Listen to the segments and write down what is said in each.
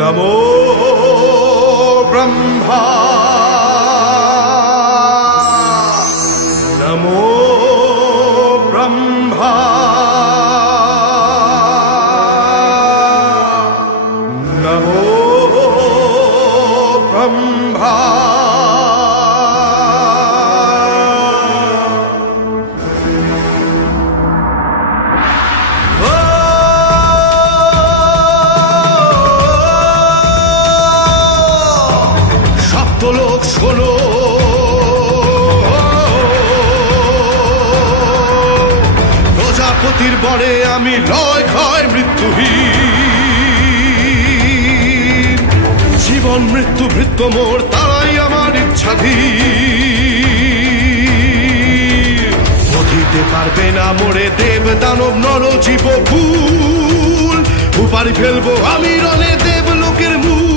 नमो ब्रह्मा नमो ब्रह्मा नमो ब्रह्मा लोक शोनो प्रजापतिर बड़े आमी लय क्षय मृत्युहीन जीवन मृत्यु भृत्य मोर ताराई आमार इच्छाधीन बधिते पारबे ना मोरे देव दानव नर जीव भूल उपारी फेलबो आमी रणे देव लोकेर मूल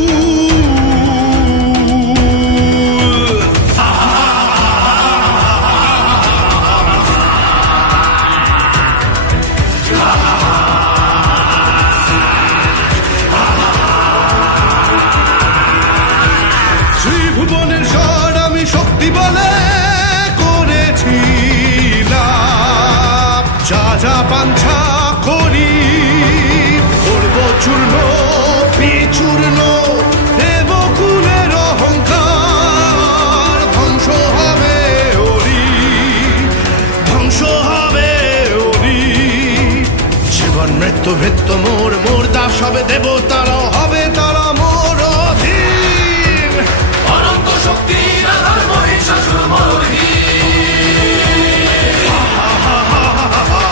त्रिभुवनेर षड आमी शक्ति बले करेছিলাম যা যা বাঞ্ছা করি করব চূর্ণ বিচূর্ণ দেবকুলের অহংকার ধ্বংস হবে ওরি ধ্বংস হবে ওরি জীবন মৃত্যু ভৃত্য মোর মোর দাস হবে দেবতারাও হবে তারা মোর অধীন অনন্ত শক্তির আধার মহিষাসুর মরহীন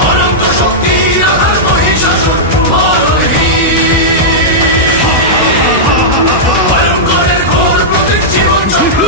অনন্ত শক্তির আধার মহিষাসুর মরহীন ভয়ঙ্করের ঘোর প্রতীক জীবন চক্র